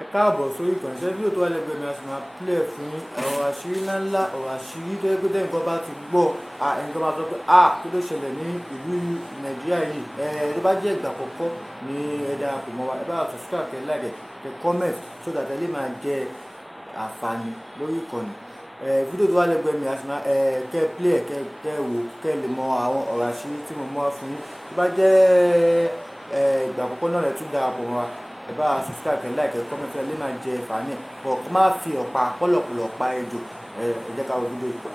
ẹ káàbọ̀ sórí ìkànnì iṣẹ́ fídíò tó wà lẹ́gbẹ̀ẹ́ mi a sì máa pílẹ̀ fún ọ̀rọ̀ àṣírí ńláńlá ọ̀rọ̀ àṣírí tó yẹ pé tẹ́yìn kan bá ti gbọ́ ẹnì kan máa sọ pé kí ló ṣẹlẹ̀ ní ìlú Nàìjíríà yìí tó bá jẹ́ ìgbà àkọ́kọ́ ní ẹ darapọ̀ mọ́ wa ẹ bá wa subscribe kẹ́ like kẹ́ comment so that ẹ lè máa jẹ àǹfààní lórí ìkànnì fídíò tó wà lẹ́gbẹ̀ẹ́ mi a sì máa kẹ́ play kẹ́ wò kẹ́ lè mọ àwọn ọ̀rọ̀ àṣírí tí mo mú wá fún yín tó bá jẹ́ ìgbà àkọ́kọ́ náà lẹ tún darapọ̀ mọ́ wa ẹ bá subscribe kẹ́ like kẹ́ comment ẹ lè máa jẹ àǹfààní bọ̀ kó má fi ọ̀pá pọ́lọ̀pọ̀lọ̀ pa ejò ẹ jẹ́ ká wo fídíò yìí.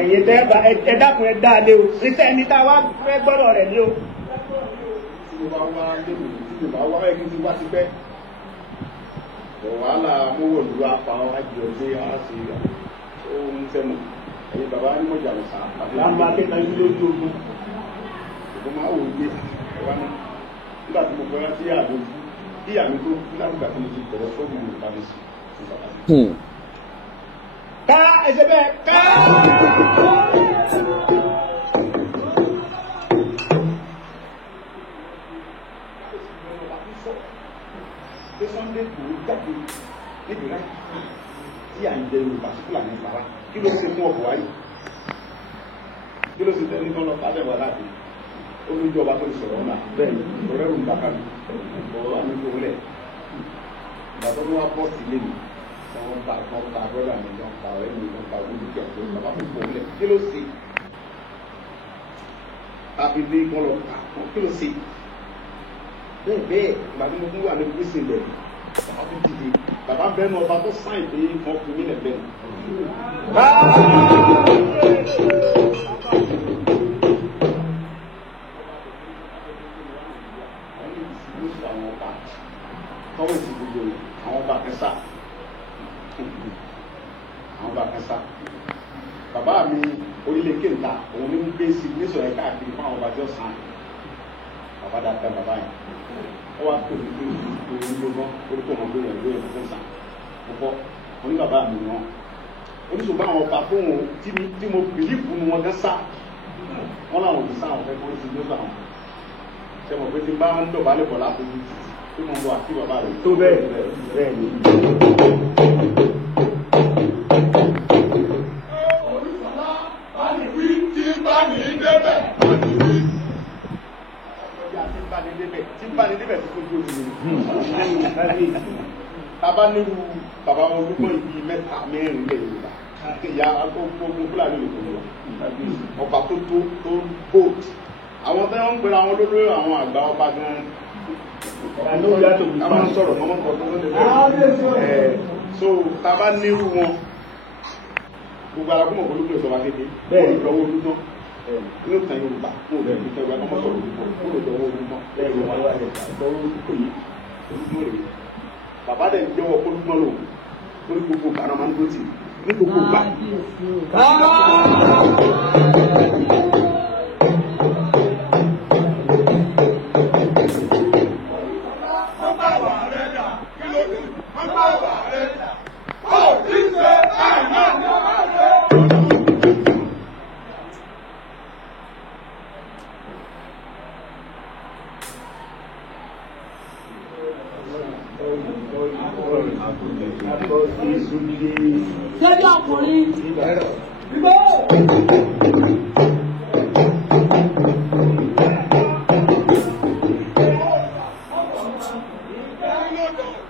ẹ̀yin tẹ́ ẹ dákun ẹ dá lé o iṣẹ́ ẹni tá a wá fẹ́ gbọ́dọ̀ rẹ̀ ní o. tí mo bá wá lébù tí mo bá wá ẹni tí wá ti pẹ́ wàhálà mówòlú apá àjọ ṣe àṣì ohun sẹ́nu ẹ̀yin bàbá ní mọ̀jà ọ̀sán. láàmú akẹ́kọ̀ọ́ lójú ogun. ìbọn máa wò ó gbé ẹ̀wá náà nígbà tí mo fẹ́ rántí àlọ́ bí àmì tó kú látìgbà tí mo ti bẹ̀rẹ̀ fọ́ọ̀mù ìbámu sí i. ká ẹsẹ̀ bẹ́ẹ̀ ká. pé Sunday kò jáde níbi náà tí à ń jẹ Yorùbá sí Fúlàní ìpara kí ló ṣe fún ọkọ̀ wáyé kí ló ṣe tẹ́lẹ̀ tó lọ sábẹ́ wà láti ó ní ìjọba tó sọ̀rọ̀ ọ̀nà bẹ́ẹ̀ ni ọ̀rẹ́ rùn bàkà mi ọ̀rọ̀ àmì tó lẹ̀ ìgbà tó wá pọ̀ sí lé mi wọ́n ta brọ́dà mi wọ́n ta ọ̀rẹ́ mi wọ́n ta olùkẹ́ tó bàbá mi kò lẹ̀ kí ló ṣe àfi bí wọ́n lọ kà kí ló ṣe bẹ́ẹ̀ bẹ́ẹ̀ ìgbà tí mo fún wà ní gbèsè lẹ̀ bàbá tó dìde bàbá bẹ́ẹ̀ náà ọba tó sáìn pé wọ́n fi mí lẹ̀ bẹ́ẹ̀. Kọ́wé ti gbogbo àwọn ọba kẹsà àwọn ọba kẹsà bàbá mi orílẹ̀ kéńtà òun ní ń gbé sí nísọ̀ ẹ̀ káàkiri fún àwọn ọba tí ó sàn bàbá dáadáa bàbá yẹn ó wá pè mí pé òun ló gbọ́n orúkọ ọmọ gbé yẹn ló yẹ fún sàn púpọ̀ òun ní bàbá mi wọn oníṣòwò àwọn ọba fún wọn tí mo bìlífù nu wọn kẹsà wọn làwọn òbí sáwọn fẹ́ kọ́ sí lóṣù àwọn ṣe mọ̀ pé tí bá ń dọ̀bálẹ̀ bọ̀ lápò yìí tí mo ń bọ̀ àti bàbá rẹ̀ tó bẹ́ẹ̀ bẹ́ẹ̀ ni. Olùsọ̀lá bá ní wí tí bá ní débẹ̀. Ọjà tí bá ní débẹ̀ tó kójú omi. Tábà nírú bàbá wọn olúmọ ibi mẹ́ta mẹ́rin lè Yorùbá. Ìyá gbogbo Fúlàní lè tó lọ. Ọba tó bóòtù. Àwọn tí wọ́n ń pera àwọn olólórí àwọn àgbà ọba gan-an. A máa ń sọ̀rọ̀ ọmọ kan tó ń tẹ̀lé. So tábà nírú wọn gbogbo ara kúmọ̀ olúkúlù ìjọba kéde bẹ́ẹ̀ lọ́wọ́ olúmọ ní òkè Yorùbá kó o lẹ́yìn tó ẹgbẹ́ ọmọ sọ̀rọ̀ olúmọ kó o lọ́wọ́ olúmọ lẹ́yìn wọn lọ́wọ́ olúkúlù yìí olúmọ rèé bàbá dẹ̀ ń jẹ́wọ́ olúmọ lò lórí gbogbo ìgbà náà máa ń dúró tì ní gbogbo ìgbà. Lọ́jọ́ ọkùnrin. Bíbó.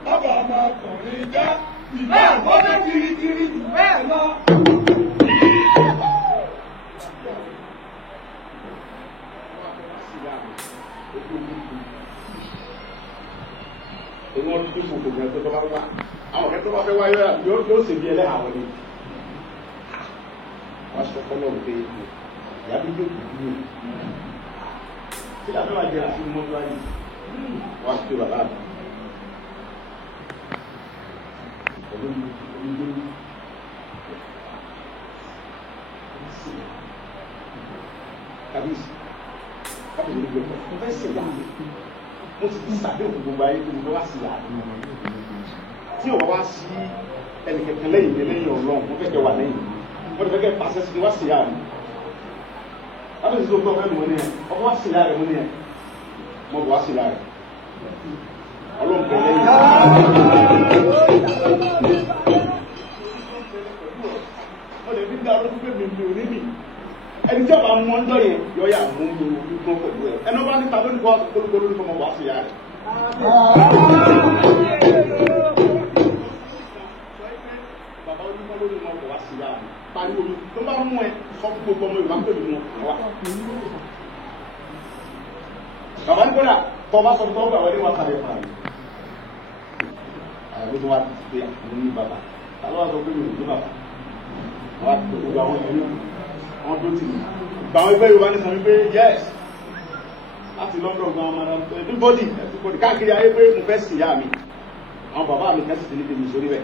Bàbá ọmọkùnrin jẹ́ ìbá àgbọ̀dé kirikiri jù bẹ́ẹ̀ lọ. Èmi wọn tún fún gbogbo ẹgbẹ́ tó bá wá. Àwọn ẹgbẹ́ tó bá fẹ́ wáyé yóò ṣèbí ẹlẹ́hàá wọlé. Wọ́n sọ fọ́lọ́ pé ìyá bí yóò dúró tí làbẹ́ wà jẹ́ àti mọ́tò ayé wá sí bàbá mi pẹ̀lú onígbé kábíyèsí kábíyèsí onígbé mo fẹ́ ṣe yá mo ti fi sàdé òkú gbogbo ayé tó mo fẹ́ wá sí yá tí ò wá sí ẹnìkẹ̀kẹ̀ lẹ́yìn ọlọ́run mo fẹ́ kẹ́ wà lẹ́yìn mo fẹ́ kẹ́ pàṣẹ sí wá sí yá mi kábíyèsí tó gbọ́ fẹ́ mi wọ́n ní ẹ̀ ọkọ̀ wá sí yá rẹ̀ mo ní ẹ̀ mo bọ̀ wá sí yá rẹ̀ ọlọ́run pẹ̀ lẹ́yìn mo lè fi dá ọlọ́run pé mi ò ní mi ẹni tí ọba mú ọjọ́ yẹn yọ ya mú mi olùkọ́ pẹ̀lú ẹ̀ ẹni ọba níta lónìí kọ́ kólókóló ní kọ́mọ wá sí ya rẹ̀. bàbá onímọ̀ lórí ọmọ wá sí ya rẹ̀ pariwo mi tó bá mú ẹ sọ fún gbogbo ọmọ ìwà pẹ̀lú wọn wá. bàbá ní kódà tọ́ bá sọ fún tọ́wọ́ bàbá ní wọn kàlẹ́ fún mi. àyàwó tó wá ti pé àwọn ní bàbá tàbí wọn sọ pé mi ò ní bàbá wọn á ti gbogbo àwọn ìlú wọ́n tó ti gbàwọn ẹgbẹ́ Yorùbá ní sọ wípé yes láti London gan ọmọ everybody káàkiri ayé pé mo fẹ́ sí ìyá mi àwọn bàbá mi kẹ́sì ti ní kí n nìṣó níbẹ̀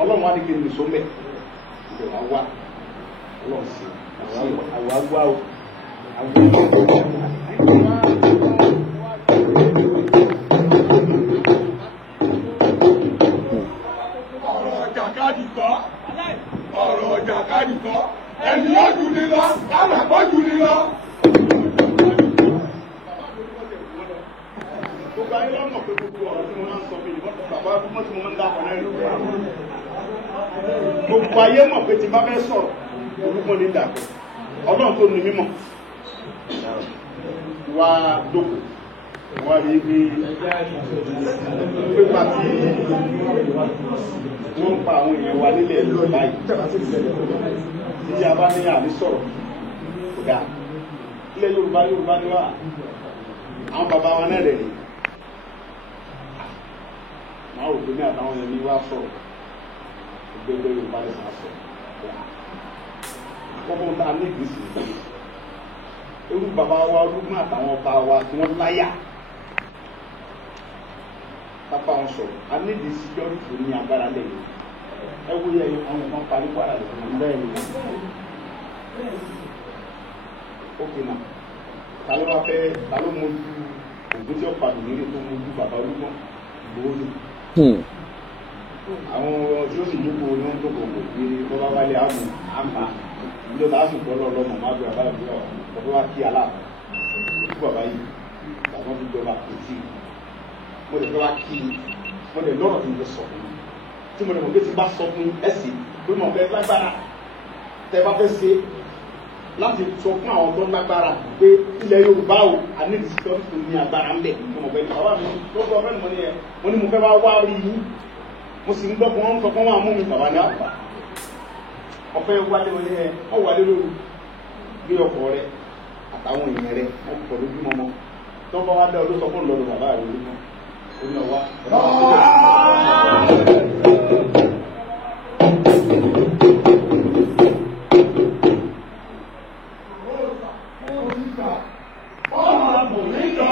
Ọlọ́run wá ní kí n nìṣó mẹ́ ìbẹ̀ wá wá Ọlọ́run sí àwọn agbá o ọ̀rọ̀ ọjà káàdì kọ́ ẹni yóò jù ní lọ káàmà kọ́ jù ní lọ. gbogbo ayé lọ́nà pé gbogbo ọ̀rọ̀ tí mo máa ń sọ pé ìbọn bàbá ọdún tí mo máa ń dá ọ̀rẹ́ rẹ̀ gbogbo ayé mọ̀ pé tí bá fẹ́ sọ̀rọ̀ orúkọ ní dàpọ̀ Ọlọ́run tó ní mímọ̀ wá dókò wá rí bí pípa tí wọ́n ń pa àwọn èèyàn wa nílẹ̀ ìlú báyìí tí a bá ní àní sọ̀rọ̀ kò dáa ilẹ̀ Yorùbá ni wá àwọn bàbá wa náà rẹ̀ ni máa rò pé ní àtàwọn èèyàn ní wá sọ̀rọ̀ gbẹgbẹ Yorùbá lè máa sọ̀rọ̀ kọ́kọ́ tá a ní ìgbésí irú bàbá wa olúgbọ́n àtàwọn ọba wa tí wọ́n láyà pápá wọn sọ̀rọ̀ a ní ìdí síjọ́rì tó ní agbára lẹ́yìn ẹ wo yẹ àwọn nǹkan parí wàrà rẹ̀ fún mi bẹ́ẹ̀ ni ókè náà ta ló wá fẹ́ ta ló mójú ògùn tí ó padà nílé tó mójú bàbá olúgbọ́n ìgbòho ni àwọn tí ó sì dúpọ̀ ní wọ́n tó gbogbo bí bọ́bá wálé àmú àmà níjọ́ tá a sì gbọ́dọ̀ lọ́mọ má bí bàbá ìlú ọ̀dọ́ wa kí aláàbò kí bàbá yìí bàbá tó jọba kò tí mo lè fẹ́ wá kí mo lè lọ́rọ̀ tó ń sọ fún mi tí mo lè mọ̀ pé tí bá sọ fún ẹ̀sìn pé mo fẹ́ lágbára tẹ́ bá fẹ́ ṣe láti sọ fún àwọn tó lágbára pé ilẹ̀ Yorùbá o àníbi sí tọ́jú tó ní agbára ń bẹ̀ mo mọ̀ bẹ́ẹ̀ bàbá mi tó sọ fẹ́ mo ní mo fẹ́ wá rí yín mo sì ń gbọ́ pé wọ́n ń sọ fún wọn àmú mi bàbá ní àbá ọ̀fẹ́ wálé wọlé ẹ wọ́n wálé lóru gbé ọkọ̀ rẹ àtàwọn èèyàn rẹ wọ́n kọ̀ lójú mọ́mọ́ tó bá wá dá ọdún sọ fún lọ́dọ̀ bàbá rẹ lójú mọ́ ó ní ọwá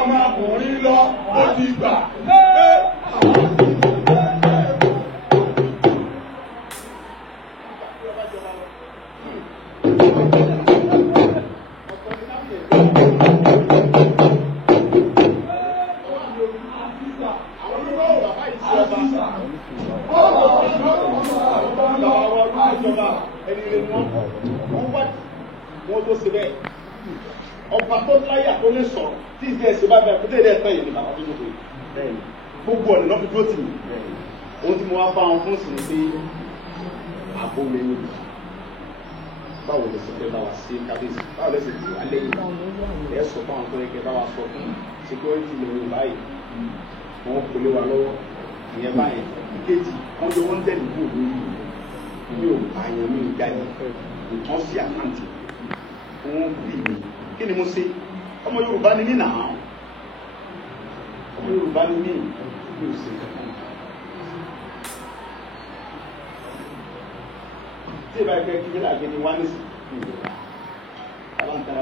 ọmọkùnrin lọ ó ti gbà. ọba tó láyà tó lè sọ̀rọ̀ tí ìdí ẹ̀sìn bá bẹ̀rẹ̀ kúté ẹ̀dẹ́ ẹ̀tọ́ yìí ni bàbá tó jókòó yìí gbogbo ọ̀nà náà fi dúró tì mí ohun tí mo wá bá wọn fún sí ni pé àbó mi ní báwo lè ṣe fẹ́ bá wa sí kábíyèsí báwo lè ṣe tì wá lẹ́yìn ẹ̀ sọ fún àwọn tó yẹ kẹ́ bá wa sọ fún security lè wọ́n báyìí wọ́n kò lé wa lọ́wọ́ ìyẹn báyìí ìkejì wọ́n jọ wọ́n tẹ̀lé kú òní mi ò àyàn mi jáde ìtọ́ sí àkáǹtì wọ́n bì mí kí ni mo ṣe ọmọ Yorùbá ni mí náà ọmọ Yorùbá ni mí mi ò ṣe kankan tí ìbá ẹgbẹ́ kí nílà gẹ́ni wá ní sùn aláǹtà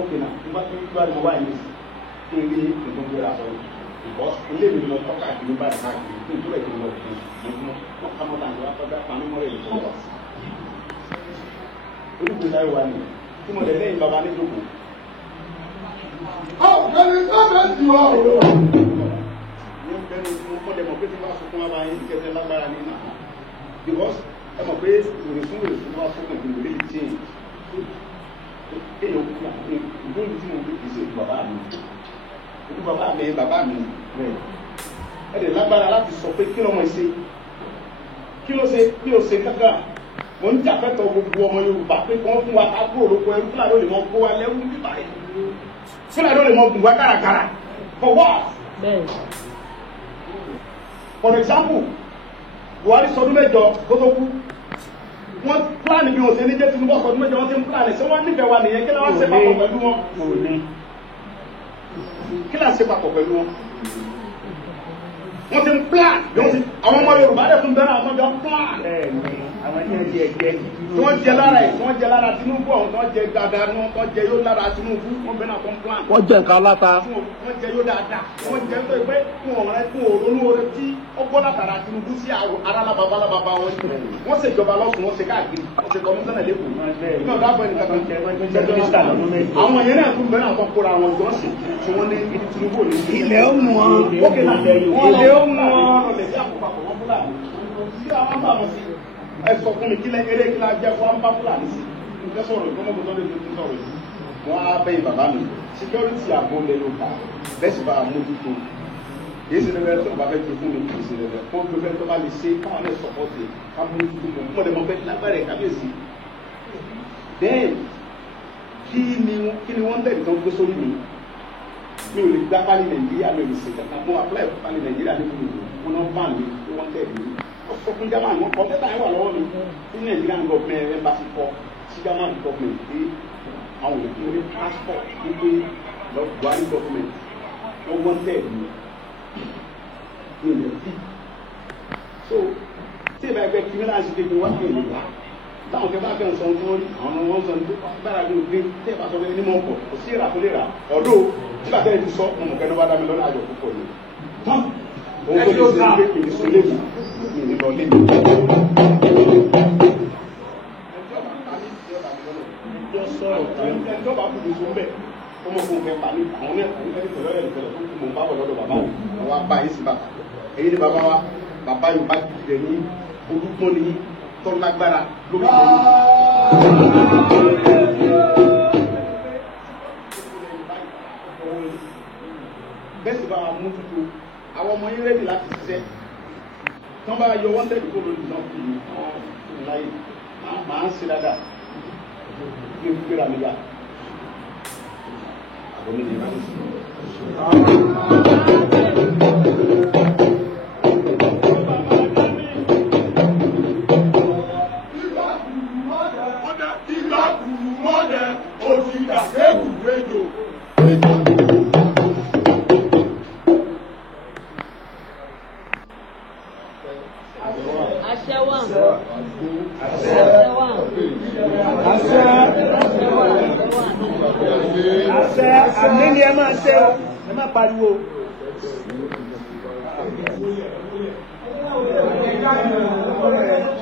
ókè náà nígbà tí wọ́n ti wá ní kí n rí nǹkan tó rà sọ́yìn ìbọ́ ilé mi lọ tọ́ka ìlú báyìí káàkiri kí n tó rẹ̀ kí n lọ fún un wọ́n ká mọ́ta ní wọ́n tọ́ka pàmí mọ́rẹ̀ ìlú tó olùkọ́ sáré wa ni tí mo lè lẹ́yìn bàbá ní ìjókòó. ọ̀gbẹ́ni sábẹ́ ti wá o. ní bẹ́ẹ̀ni mo dẹ̀ mọ̀ pé tí wọ́n sọ fún wa bá yín kẹ́kẹ́ lágbára ní náà because ẹ mọ̀ pé òrìṣún wá sọ́kàn ìgbìmọ̀ lè tí èèyàn ìgbóhùn tí mo gbé kìí ṣe bàbá mi bàbá mi ẹ lè lágbára láti sọ pé kí lọ́mọ ṣe kí ló ṣe kí ló ṣe kankan mo ń jàfẹ́tọ̀ gbogbo ọmọ Yorùbá pé kí wọ́n fún wa ká kúrò lóko ẹrú fúlàní ò lè mọ kó wa lẹ́rú bíbá yìí fúlàní ò lè mọ gùn wá kárakára for what? For example Buhari sọdún mẹ́jọ kó tó kú wọ́n pílánì bí wọ́n ṣe ní jẹ́ Tinubu sọdún mẹ́jọ wọ́n ti ń pílánì ṣé wọ́n nífẹ̀ẹ́ wa nìyẹn kí ló wá ṣe papọ̀ pẹ̀lú wọn kí ló ṣe papọ̀ pẹ̀lú wọn wọ́n ti ń plan àwọn ọmọ Yorùbá dẹ̀ tún bẹ́rẹ̀ àwọn ọjọ́ plan àwọn ẹni ẹjẹ ẹjẹ tí wọ́n jẹ lára ẹ̀ tí wọ́n jẹ lára Tinubu ọ̀hún tí wọ́n jẹ gàdá ní wọ́n jẹ yóò lára Tinubu wọ́n bẹ́ẹ̀ náà tó ń plan. wọ́n jẹ nǹkan aláta. wọ́n jẹ yóò dáadáa wọ́n jẹ tó pé fún ọ̀rẹ́ fún òrónú oore tí ó gbọ́ látara Tinubu sí ara lábàbá wọn wọ́n ṣèjọba lọ́sùn wọ́n ṣe káàkiri wọ́n ṣe kọmíṣánná lẹ́kọ̀ọ́ nínú ọ̀dọ́ àbọ̀ ẹnìkan àwọn yẹn náà tún bẹ́ẹ̀ náà tó kóra wọn jọ sí tí wọ́n ní Tinubu ní. ilẹ̀ ó mú wọn ókè náà ilẹ̀ ó mú wọn ọ̀lẹ̀ sí àkókò àwọn Fúlàní sí àwọn bá wọn sí ẹ sọ fún mi kí lẹ eré kí la jẹ fún àwọn bá Fúlàní sí nǹkan sọ̀rọ̀ ìgbọ́mọ̀ tó lè fi sọ̀rọ̀ yìí wọ́n á bẹ́yìn bàbá mi security àbò lè ló ta bẹ́ẹ̀ sì bá a mójútó èyí sì lẹ́fẹ̀ẹ́ tó bá fẹ́ ti fún mi kì í sì lẹ́fẹ̀ẹ́ fún mi fẹ́ tó bá lè ṣe káwọn lè sọ̀pọ̀tì ká mójútó mọ̀ dẹ̀ mọ̀ fẹ́ lágbára ẹ̀ kábíyèsí then kí ni wọ́n tẹ̀lé tó ń gbé sórí mi mi ò lè gbá pálí Nàìjíríà mi ò lè ṣe kankan mo apply pálí Nàìjíríà ní kúrò mo náà bá mi tó wọ́n tẹ̀lé mi ọkọ̀ fún German wọn kọ́ mẹ́ta yẹn wà lọ́wọ́ mi ní Nigerian government embassy kọ́ sí German government pé àwọn olùkọ́ ní transport wípé Buhari government wọ́n wọ́n tẹ̀lé mi ní ilẹ̀ bí so tí ìbá ẹgbẹ́ criminal ṣe kéde wá sí ìlú wa táwọn kẹfà kẹ́ ń sọ tó rí àwọn ọmọ wọn sọ ní bára ní ògbé tí ìbá sọ pé ní mọ̀ pọ̀ kò sí ìrà tó lè rà ọ̀dọ́ tí bàtẹ́ ẹ̀ ti sọ ọmọ kẹ́ni wá dá mi lọ́nà àjọ púpọ̀ ni tán òun tó lè ṣe é pé kì í sọ lé mi ní lọ lé mi. ẹjọ́ bá kú mi sọ bẹ́ẹ̀ ọmọ kò fẹ́ pa ní àwọn ní ẹ̀kọ́ ẹni tẹ̀lé ọ̀rẹ́ ìfẹ́ lọ tó kú mọ̀ ń bá wọ̀ lọ́dọ̀ bàbá mi àwọn abá yìí sí bàbá èyí ni bàbá wa bàbá Yorùbá jẹ ní olùgbọ́n ní tó lágbára lórí bẹ́ẹ̀ sì bá wa mú tuntun àwọn ọmọ yín rẹ́dì láti ṣiṣẹ́ tí wọ́n bá yọ wọ́n tẹ̀lé kó lórí náà kì í láyé máa ń ṣe dáadáa ní gbéra mi yá àbọ̀ mi ní ìbámu sí àmì ni ẹ máa ṣe ẹ má pariwo.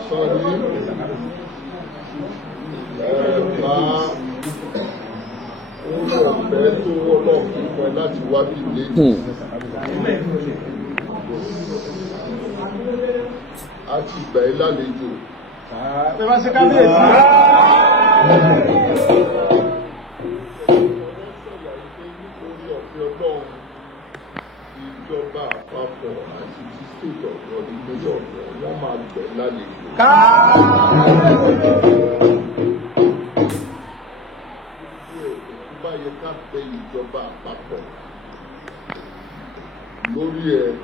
sọ̀rí oúnjẹ ọ̀fẹ́ tó ọlọ́ọ̀fún fún ẹ láti wá bí ilé a ti gbà ẹ́ lálejò. ẹ bá ṣe kábíyèsí. Ìjọba àpapọ̀ àti district ọ̀dọ́ ìpínlẹ̀ ọ̀dọ́ wọ́n máa gbẹ̀ lálejò. Ìjọba yẹ ká bẹ ìjọba àpapọ̀ lórí ẹ̀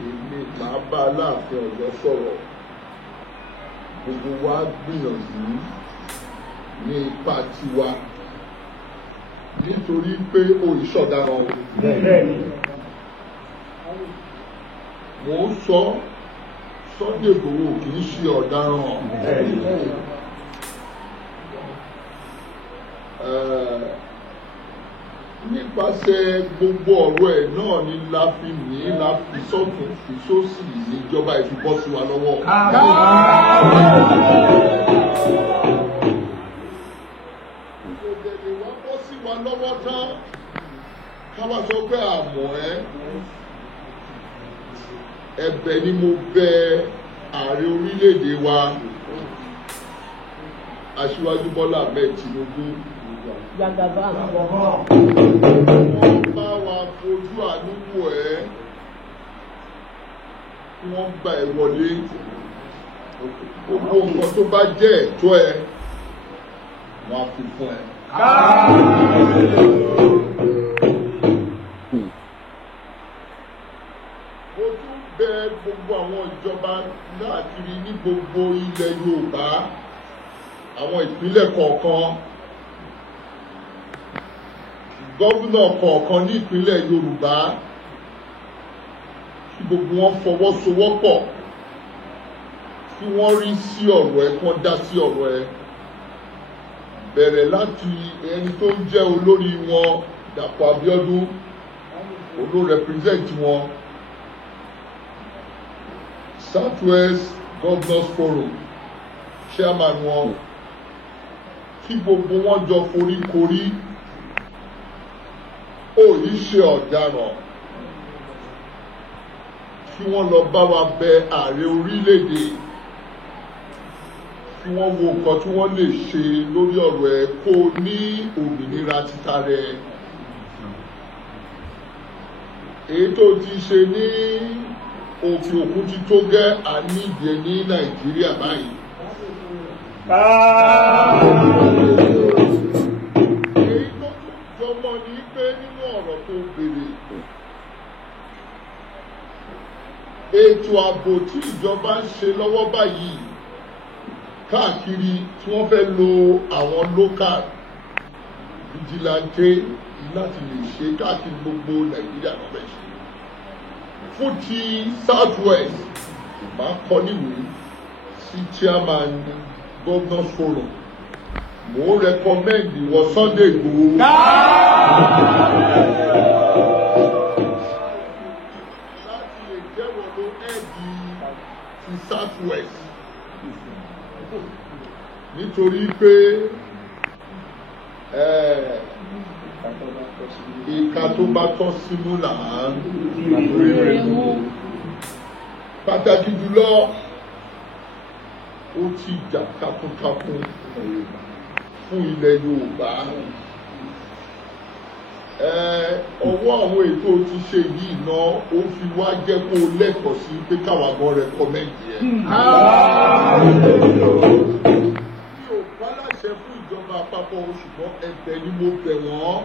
èmi màá bá Aláàfin Ọ̀yọ́ sọ̀rọ̀ gbogbo wa gbìyànjú ní ipa tiwa nítorí pé òìṣọ̀daràn o. Mo ń sọ Sunday Igboho kì í ṣe ọ̀daràn. nípasẹ̀ gbogbo ọ̀rọ̀ ẹ̀ náà ni la fi ní la fi sọ́tún fi sósì níjọba ìfibọ́ sí wa lọ́wọ́. Ìgbòdèlè wa bọ́ sí wa lọ́wọ́ tán ká wá sọ pé àmọ́ ẹ̀bẹ̀ ni mo bẹ̀ ààrẹ orílẹ̀-èdè wa Aṣíwájú Bọ́lá Ahmed Tinubu. Wọ́n bá wa fojú àánú wò ẹ́, wọ́n gba ẹ̀ wọlé. Gbogbo nǹkan tó bá jẹ́ ẹ̀tọ́ ẹ, wọ́n á fi fún ẹ. Mo tún bẹ̀ gbogbo àwọn ìjọba káàkiri ní gbogbo ilẹ̀ Yorùbá, àwọn ìpínlẹ̀ kọ̀ọ̀kan. Gómìnà kọ̀ọ̀kan ní ìpínlẹ̀ Yorùbá kí gbogbo wọn fọwọ́sowọ́pọ̀ kí wọ́n rí sí ọ̀rọ̀ ẹ, kí wọ́n dá sí ọ̀rọ̀ ẹ. Bẹ̀rẹ̀ láti ẹni tó ń jẹ́ olórí wọn Dàpọ̀ Abíọ́dún, olú represent wọn, Southwest Governors Forum chairman wọn, kí gbogbo wọn jọ foríkorí. Ó yìí ṣe ọ̀daràn kí wọ́n lọ bá wa bẹ̀ ààrẹ orílẹ̀-èdè kí wọ́n wo nǹkan tí wọ́n lè ṣe lórí ọ̀rọ̀ ẹ̀ kó ní òmìnira títa rẹ̀. Èyí tó ti ṣe ní òkè òkun ti tó gẹ́ àníìdíẹ̀ ní Nàìjíríà báyìí. Èyí tó tún jọmọ ní pé nínú ọ̀rọ̀ tó béèrè, ètò ààbò tí ìjọba ń ṣe lọ́wọ́ báyìí káàkiri tí wọ́n fẹ́ lo àwọn local vigilante láti lè ṣe káàkiri gbogbo Nàìjíríà náà fẹ́ ṣe. Fún ti Southwest máa kọ níwèé sí chairman Governors Forum, mo recommend ìwọ Sunday Igboho. Láti lè jẹ́wọ́ ló ẹ́ẹ̀dì ti Southwest. Nítorí pé ìka tó bá tọ́ sínú là ń rí mú. Pàtàkì jùlọ ó ti jà takuntakun fún ilẹ̀ Yorùbá. Ọwọ́ àwọn ètò ti ṣe yìí náà ó fi wá jẹ́ kó lẹ́tọ̀ọ́ sí pé káwa gan rẹ̀kọ́mẹ́ǹdì ẹ̀. Mi ò pa láṣẹ fún ìjọba àpapọ̀, ṣùgbọ́n ẹ̀bẹ̀ ni mo bẹ̀ wọ́n.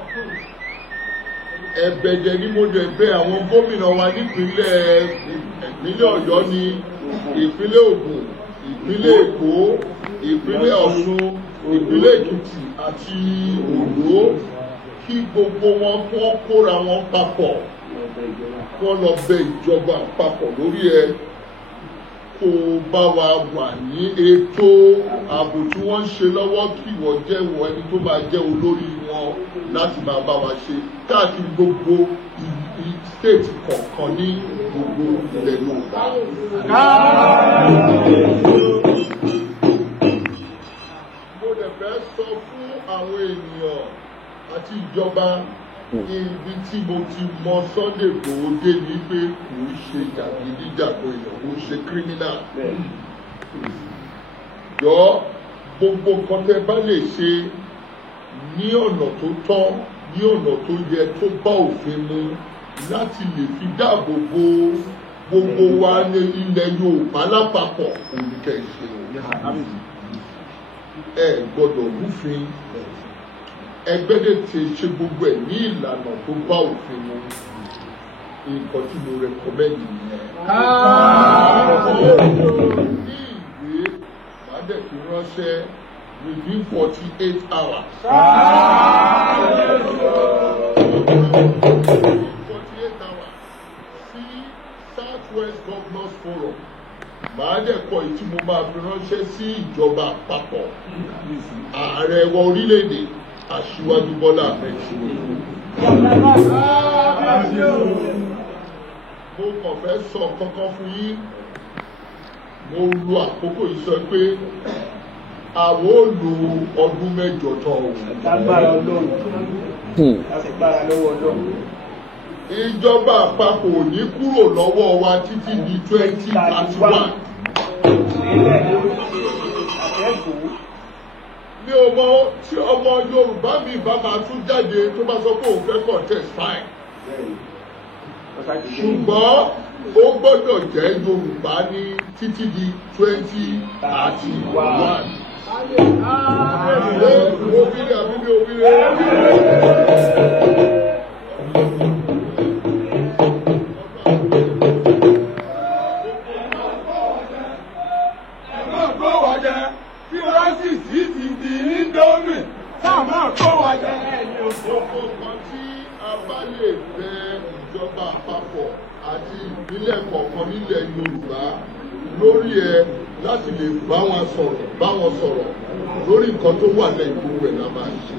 Ẹ̀bẹ̀ jẹ́ ni mo dẹ̀ bẹ̀ àwọn gómìnà wa nípínlẹ̀ Ọ̀yọ́ ní ìpínlẹ̀ Ògùn, ìpínlẹ̀ Èkó, ìpínlẹ̀ Ọ̀ṣun, ìpínlẹ̀ Èkìtì àti Oǹdó kí gbogbo wọn kọ́ kóra wọn papọ̀ kọ́ lọ bẹ̀ ìjọba àpapọ̀ lórí ẹ kó bá wa wà ní ètò ààbò tí wọ́n ń ṣe lọ́wọ́ kí wọ́n jẹ́ ẹni tó máa jẹ́ olórí wọn láti máa bá wa ṣe káàkiri gbogbo state kọ̀ọ̀kan ní gbogbo ilẹ̀ Yorùbá. Mo dẹ̀ fẹ́ sọ fún àwọn ènìyàn àti ìjọba ibi tí mo ti mọ Sunday Igboho dé ní pé kò ń ṣe jàgídíjàgan èèyàn, kò ń ṣe criminal. Jọ gbogbo nǹkan tẹ́ bá lè ṣe ní ọ̀nà tó tọ́, ní ọ̀nà tó yẹ, tó bá òfin mu láti lè fi dáàbò bo gbogbo wa ní ilẹ̀ Yorùbá lápapọ̀ oníkẹ́ ìṣe. Ẹ gbọ́dọ̀ rúfin. Ẹgbẹ́dẹ̀ ti ṣe gbogbo ẹ̀ ní ìlànà tó bá òfin mu. Nǹkan tí mo recommend nìyẹn. Ní ìwé màá dẹ̀ fi ránṣẹ́ within 48 hours. 48 hours sí Southwest Governors Forum. Màá dẹ̀ kọ èyí tí mo máa fi ránṣẹ́ sí ìjọba àpapọ̀, ààrẹ wa orílẹ̀-èdè Aṣíwájú Bọ́lá Ahmed Tinubu. Mo kàn fẹ́ sọ kankan fún yín. Mo lu àkókò yìí sọ pé àwọn ò lo ọdún mẹ́jọ tán o. Lágbára Ọlọ́run. Láti gbára lọ́wọ́ Ọlọ́run. Ìjọba àpapọ̀ ò ní kúrò lọ́wọ́ wa títí di 2031. Mi ò mọ tí ọmọ Yorùbá mi bá máa tún jáde tó bá sọ pé òun fẹ́ contest fine. Ṣùgbọ́n ó gbọ́dọ̀ jẹ́ Yorùbá ní títí di 2031. Obìnrin àbíbí obìnrin. Kí Francis yìí ti di Indomie táwọn náà kó wa jẹ ẹ̀yìn òṣù. Gbogbo kan tí a bá lè bẹ ìjọba àpapọ̀ àti ìpínlẹ̀ kọ̀ọ̀kan nílẹ̀ Yorùbá lórí ẹ láti lè bá wọn sọ̀rọ̀ lórí nǹkan tó wà lẹ́yìn gbogbo ẹ̀ la máa ṣe.